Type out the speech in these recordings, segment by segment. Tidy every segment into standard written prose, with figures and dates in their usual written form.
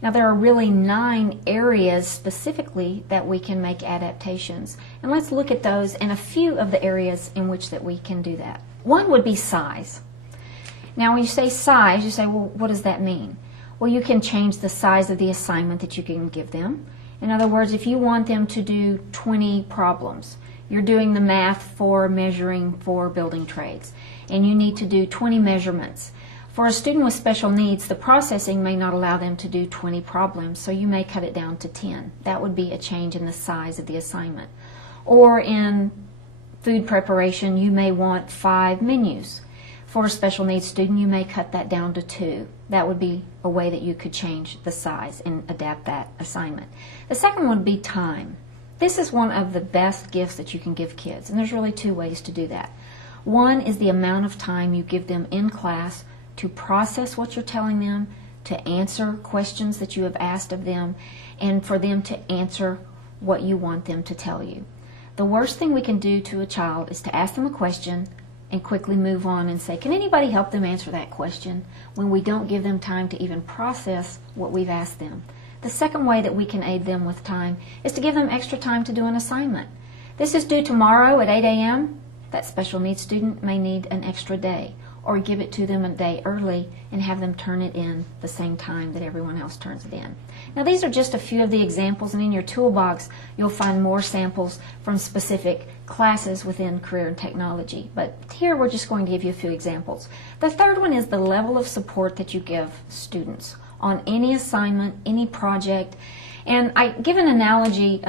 Now there are really 9 areas specifically that we can make adaptations. And let's look at those and a few of the areas in which that we can do that. One would be size. Now when you say size, you say, well, what does that mean? Well, you can change the size of the assignment that you can give them. In other words, if you want them to do 20 problems, you're doing the math for measuring for building trades, and you need to do 20 measurements. For a student with special needs, the processing may not allow them to do 20 problems, so you may cut it down to 10. That would be a change in the size of the assignment. Or in food preparation, you may want 5 menus. For a special needs student, you may cut that down to 2. That would be a way that you could change the size and adapt that assignment. The second one would be time. This is one of the best gifts that you can give kids, and there's really 2 ways to do that. One is the amount of time you give them in class to process what you're telling them, to answer questions that you have asked of them, and for them to answer what you want them to tell you. The worst thing we can do to a child is to ask them a question and quickly move on and say, can anybody help them answer that question, when we don't give them time to even process what we've asked them. The second way that we can aid them with time is to give them extra time to do an assignment. This is due tomorrow at 8 a.m. That special needs student may need an extra day, or give it to them a day early and have them turn it in the same time that everyone else turns it in. Now these are just a few of the examples, and in your toolbox you'll find more samples from specific classes within career and technology. But here we're just going to give you a few examples. The third one is the level of support that you give students on any assignment, any project. And I give an analogy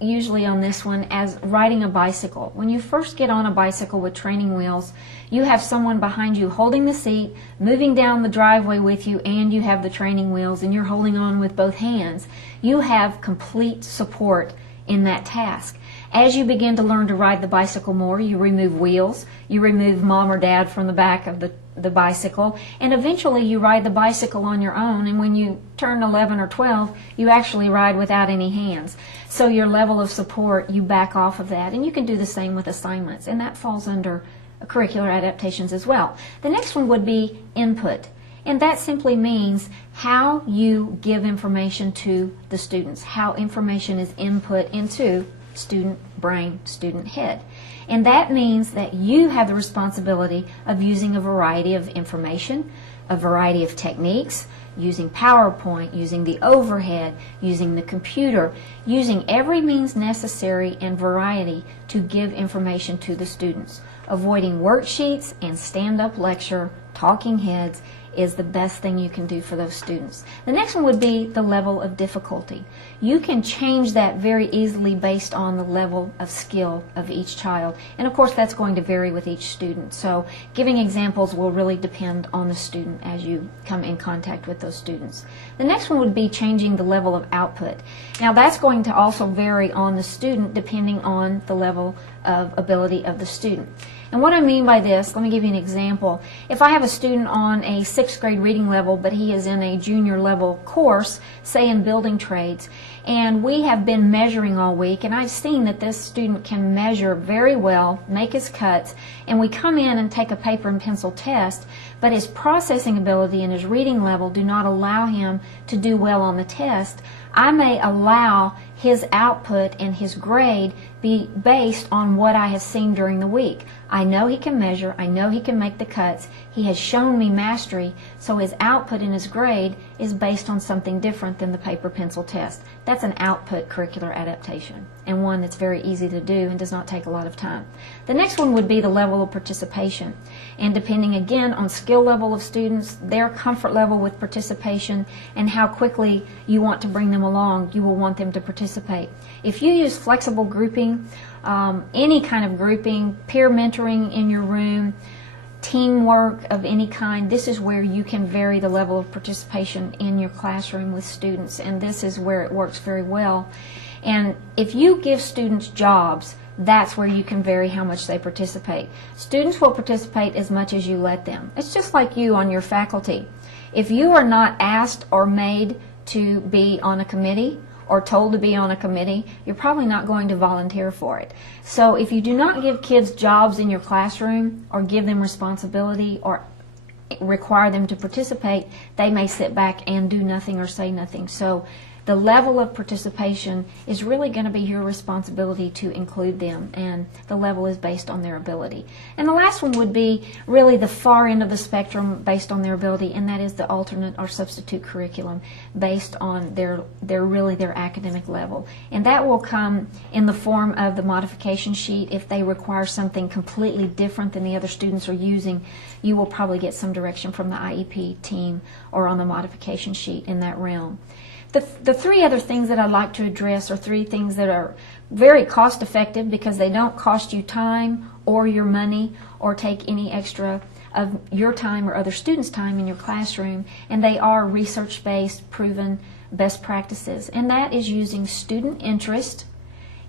usually on this one as riding a bicycle. When you first get on a bicycle with training wheels, you have someone behind you holding the seat, moving down the driveway with you, and you have the training wheels and you're holding on with both hands. You have complete support in that task. As you begin to learn to ride the bicycle more, you remove wheels, you remove mom or dad from the back of the bicycle, and eventually you ride the bicycle on your own, and when you turn 11 or 12, you actually ride without any hands. So your level of support, you back off of that, and you can do the same with assignments, and that falls under curricular adaptations as well. The next one would be input, and that simply means how you give information to the students, how information is input into student brain, student head. And that means that you have the responsibility of using a variety of information, a variety of techniques, using PowerPoint, using the overhead, using the computer, using every means necessary and variety to give information to the students. Avoiding worksheets and stand-up lecture, talking heads, is the best thing you can do for those students. The next one would be the level of difficulty. You can change that very easily based on the level of skill of each child. And of course that's going to vary with each student. So giving examples will really depend on the student as you come in contact with those students. The next one would be changing the level of output. Now that's going to also vary on the student depending on the level of ability of the student. And what I mean by this, let me give you an example. If I have a student on a 6th grade reading level, but he is in a junior level course, say in building trades, and we have been measuring all week, and I've seen that this student can measure very well, make his cuts, and we come in and take a paper and pencil test, but his processing ability and his reading level do not allow him to do well on the test, I may allow his output and his grade be based on what I have seen during the week. I know he can measure, I know he can make the cuts, he has shown me mastery, so his output and his grade is based on something different than the paper pencil test. That's an output curricular adaptation, and one that's very easy to do and does not take a lot of time. The next one would be the level of participation, and depending again on skill level of students, their comfort level with participation, and how quickly you want to bring them along, you will want them to participate. If you use flexible grouping, any kind of grouping, peer mentoring in your room, teamwork of any kind, this is where you can vary the level of participation in your classroom with students, and this is where it works very well. And if you give students jobs, that's where you can vary how much they participate. Students will participate as much as you let them. It's just like you on your faculty. If you are not asked or made to be on a committee, or told to be on a committee, you're probably not going to volunteer for it. So if you do not give kids jobs in your classroom or give them responsibility or require them to participate, they may sit back and do nothing or say nothing. So the level of participation is really going to be your responsibility to include them, and the level is based on their ability. And the last one would be really the far end of the spectrum based on their ability, and that is the alternate or substitute curriculum based on their academic level. And that will come in the form of the modification sheet. If they require something completely different than the other students are using, you will probably get some direction from the IEP team or on the modification sheet in that realm. The three other things that I'd like to address are three things that are very cost effective because they don't cost you time or your money or take any extra of your time or other students' time in your classroom, and they are research-based, proven best practices. And that is using student interest,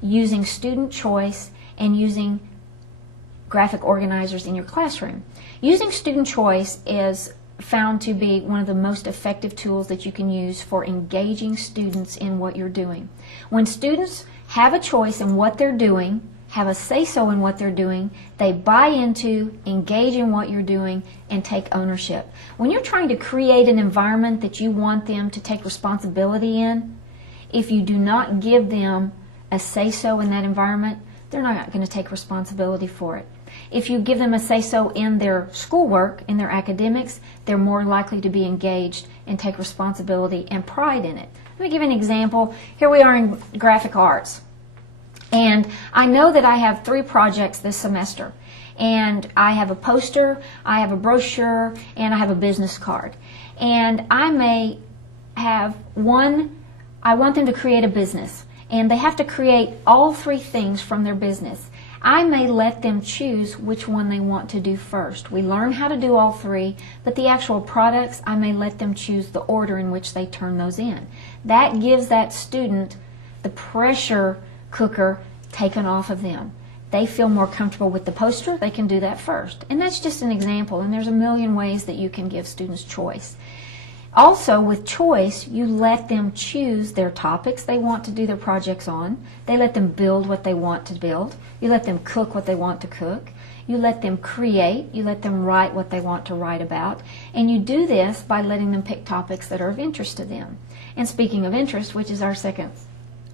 using student choice, and using graphic organizers in your classroom. Using student choice is found to be one of the most effective tools that you can use for engaging students in what you're doing. When students have a choice in what they're doing, have a say-so in what they're doing, they buy into, engage in what you're doing, and take ownership. When you're trying to create an environment that you want them to take responsibility in, if you do not give them a say-so in that environment, they're not going to take responsibility for it. If you give them a say-so in their schoolwork, in their academics, they're more likely to be engaged and take responsibility and pride in it. Let me give you an example. Here we are in graphic arts. And I know that I have 3 projects this semester. And I have a poster, I have a brochure, and I have a business card. And I may have I want them to create a business. And they have to create all 3 things from their business. I may let them choose which one they want to do first. We learn how to do all 3, but the actual products, I may let them choose the order in which they turn those in. That gives that student the pressure cooker taken off of them. They feel more comfortable with the poster, they can do that first. And that's just an example, and there's a million ways that you can give students choice. Also, with choice, you let them choose their topics they want to do their projects on. They let them build what they want to build. You let them cook what they want to cook. You let them create. You let them write what they want to write about. And you do this by letting them pick topics that are of interest to them. And speaking of interest, which is our second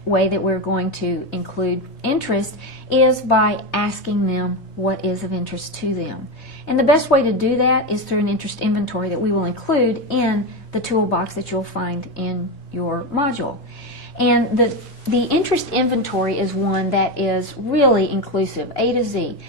way that we're going to include interest, is by asking them what is of interest to them. And the best way to do that is through an interest inventory that we will include in the toolbox that you'll find in your module. And the interest inventory is one that is really inclusive, A to Z.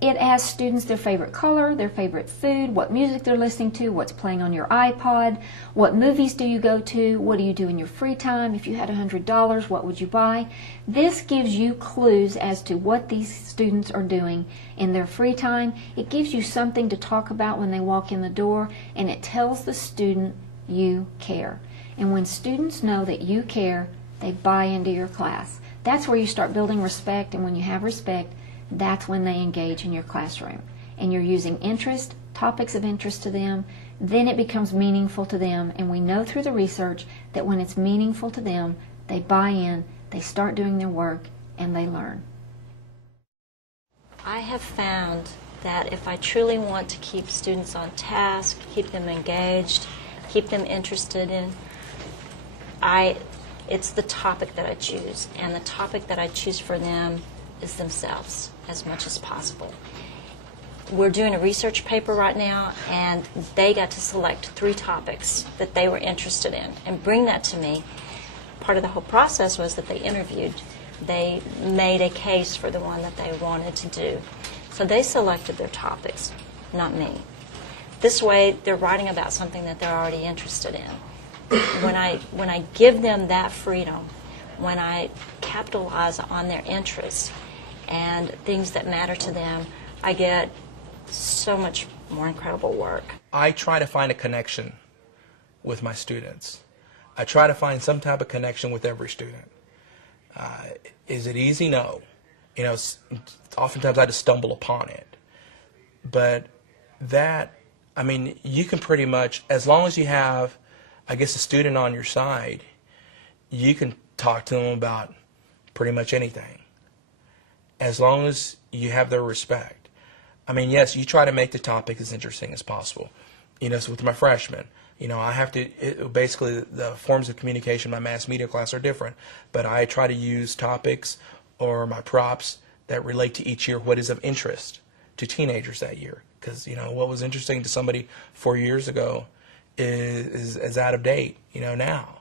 It asks students their favorite color, their favorite food, what music they're listening to, what's playing on your iPod, what movies do you go to, what do you do in your free time, if you had $100, what would you buy? This gives you clues as to what these students are doing in their free time. It gives you something to talk about when they walk in the door, and it tells the student you care. And when students know that you care, they buy into your class. That's where you start building respect, and when you have respect, that's when they engage in your classroom. And you're using interest, topics of interest to them, then it becomes meaningful to them. And we know through the research that when it's meaningful to them, they buy in, they start doing their work, and they learn. I have found that if I truly want to keep students on task, keep them engaged, keep them interested in, it's the topic that I choose. And the topic that I choose for them is themselves as much as possible. We're doing a research paper right now, and they got to select 3 topics that they were interested in and bring that to me. Part of the whole process was that they interviewed. They made a case for the one that they wanted to do. So they selected their topics, not me. This way, they're writing about something that they're already interested in. When I give them that freedom, when I capitalize on their interests and things that matter to them, I get so much more incredible work. I try to find a connection with my students. I try to find some type of connection with every student. Is it easy? No. You know, oftentimes I just stumble upon it. But that, I mean, you can pretty much, as long as you have, I guess, a student on your side, you can talk to them about pretty much anything, as long as you have their respect. I mean, yes, you try to make the topic as interesting as possible. So with my freshmen, I have to, basically the forms of communication in my mass media class are different, but I try to use topics or my props that relate to each year, what is of interest to teenagers that year. Because, what was interesting to somebody 4 years ago is out of date, now.